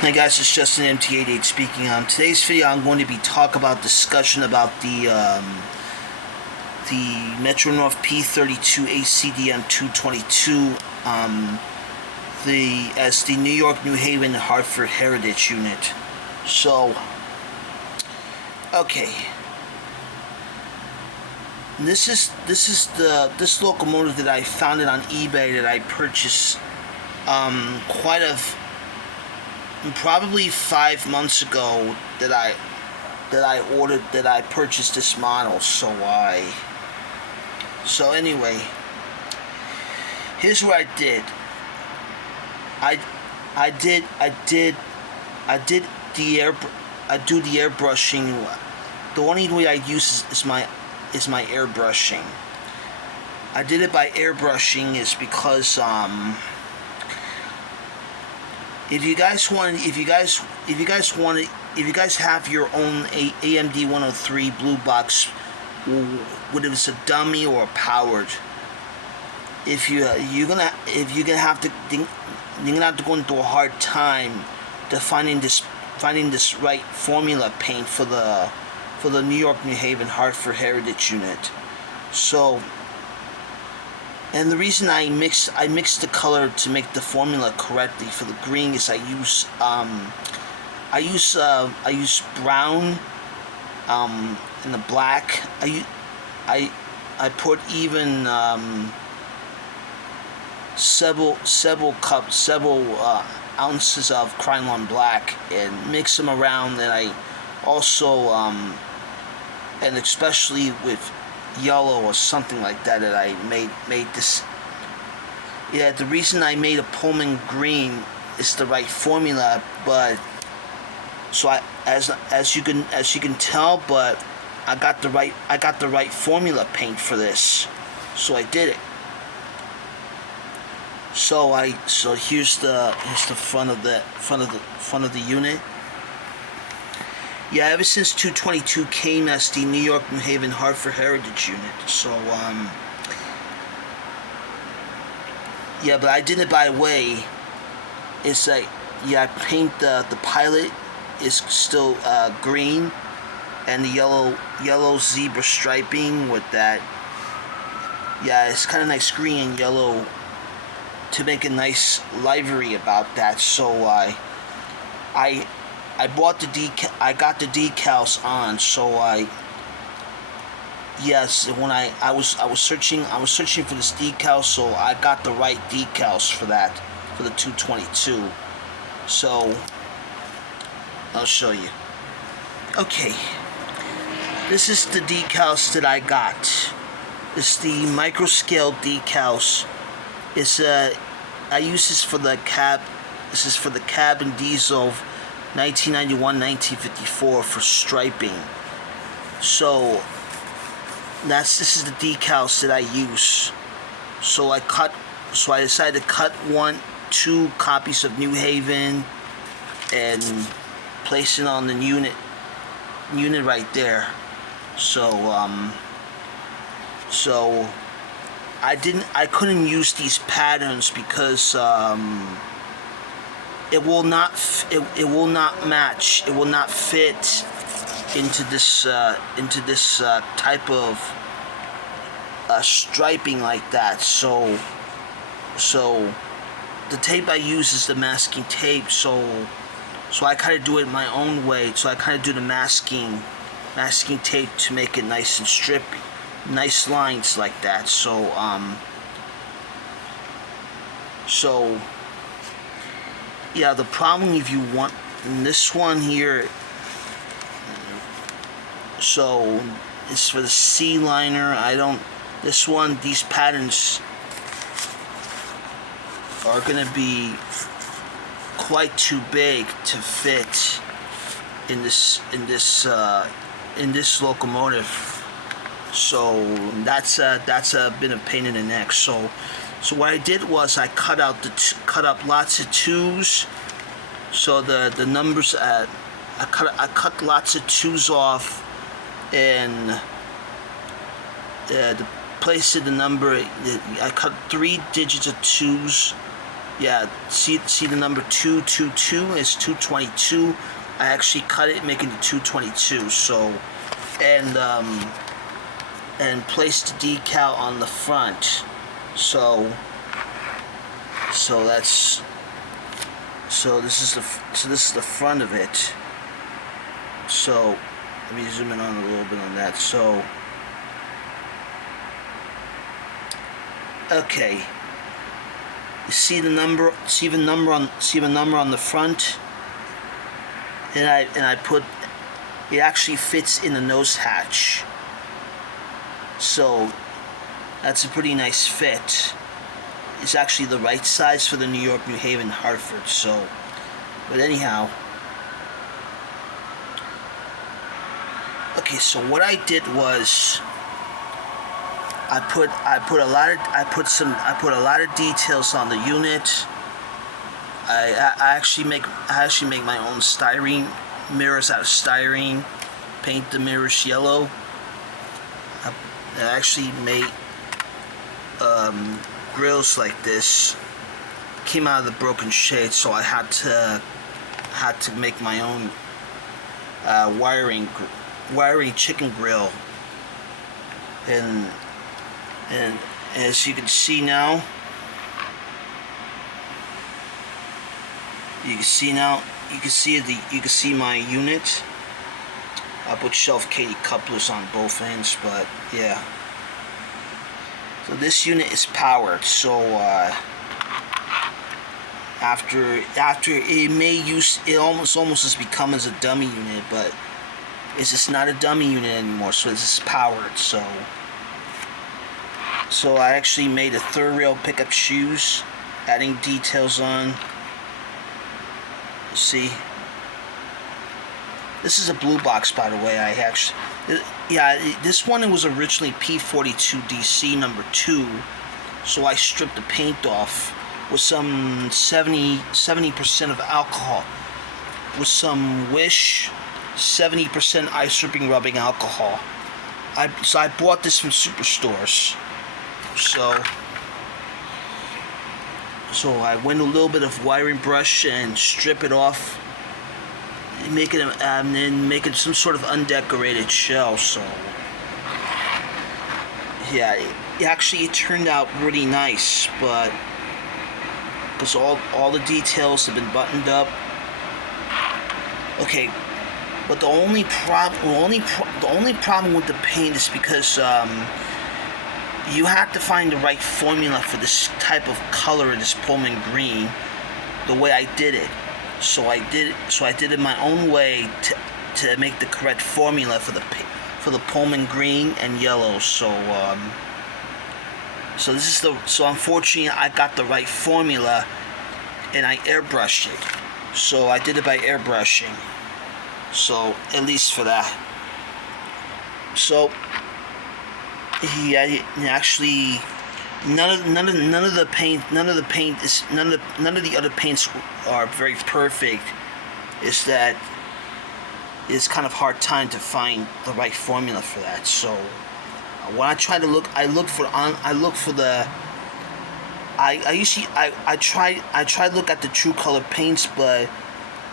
Hey guys, it's Justin MT88 speaking. On today's video, I'm going to be talking about discussion about the Metro North P32AC-DM 222, as the New York, New Haven, Hartford Heritage Unit. So, okay, this locomotive that I found it on eBay that I purchased probably 5 months ago that I purchased this model. So anyway, here's what I did. I do the airbrushing. The only way I use is my airbrushing. I did it by airbrushing is because if you guys have your own AMD 103 blue box, whether it's a dummy or a powered, you're gonna have to go into a hard time to finding this right formula paint for the New York, New Haven, Hartford Heritage Unit. So, and the reason I mix the color to make the formula correctly for the green is I use brown and the black. I put even several ounces of Krylon black and mix them around, and I also and especially with yellow or something like that I made this. Yeah, the reason I made a Pullman green is the right formula, but so as you can tell, but I got the right formula paint for this, so I did it. So here's the front of the unit. Yeah, ever since 222 came as the New York, New Haven, Hartford Heritage Unit. So, yeah, but I did it by way. It's like, yeah, I paint the pilot is still green, and the yellow zebra striping with that. Yeah, it's kind of nice green and yellow to make a nice livery about that. So I bought the got the decals on. So when I was searching for this decal, so I got the right decals for that, for the 222. So I'll show you. Okay, this is the decals that I got. It's the micro scale decals. It's I use this for the cab. This is for the cab and diesel 1991-1954 for striping. So this is the decals that I use. So I decided to cut 2 copies of New Haven and place it on the unit right there. So I couldn't use these patterns because it will not match. It will not fit into this type of striping like that. So the tape I use is the masking tape. So I kind of do it my own way. So I kind of do the masking tape to make it nice and strippy, nice lines like that. So yeah, the problem if you want this one here, so it's for the C liner. These patterns are gonna be quite too big to fit in this locomotive. So that's been a pain in the neck. So what I did was I cut up lots of 2s. So the numbers I cut lots of 2s off, and the place of the number, I cut 3 digits of 2s Yeah, see the number 222 is 222. I actually cut it, making it 222. So, and place the decal on the front. So this is the front of it. So let me zoom in on a little bit on that. So okay, you see the number on the front, and I put it actually fits in the nose hatch. So that's a pretty nice fit. It's actually the right size for the New York, New Haven, Hartford. So, but anyhow, okay. So what I did was I put a lot of details on the unit. I actually make my own styrene mirrors out of styrene. Paint the mirrors yellow. I actually made grills like this. Came out of the broken shade, so I had to make my own wiring chicken grill. And as you can see now, you can see my unit. I put shelf Katy couplers on both ends, but yeah. So this unit is powered. So after it almost has become as a dummy unit, but it's just not a dummy unit anymore. So this is powered. So I actually made a third rail pickup shoes, adding details on. See. This is a blue box, by the way. This one, it was originally P32AC number 2, so I stripped the paint off with some 70% of alcohol, with some Wish 70% ice stripping rubbing alcohol. So I bought this from superstores. So I went a little bit of wiring brush and strip it off. Make it some sort of undecorated shell. So yeah, it turned out really nice, but because all the details have been buttoned up. Okay, but the only problem with the paint is because you have to find the right formula for this type of color, this Pullman green, the way I did it. So I did it my own way to make the correct formula for the Pullman green and yellow. So unfortunately I got the right formula and I airbrushed it. So I did it by airbrushing. So at least for that. So yeah, actually none of the other paints are very perfect. Is that it's kind of hard time to find the right formula for that. So when I try to look, I try to look at the True Color paints, but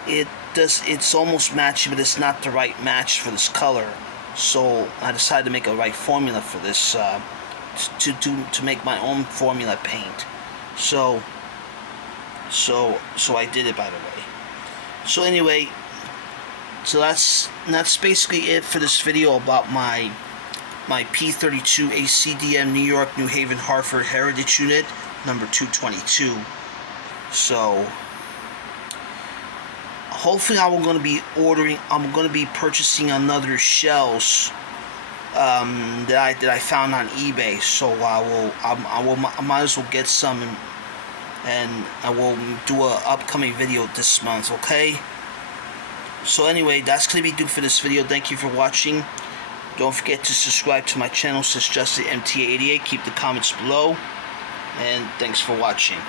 it's almost matching, but it's not the right match for this color. So I decided to make a right formula for this, to make my own formula paint. So I did it, by the way. So anyway, so that's basically it for this video about my P32AC-DM New York, New Haven, Hartford Heritage Unit number 222. So hopefully I'm going to be purchasing another shells that I found on eBay. So I might as well get some, and I will do a upcoming video this month. Okay. So anyway, that's going to be due for this video. Thank you for watching. Don't forget to subscribe to my channel, Suggested MTA88. Keep the comments below, and thanks for watching.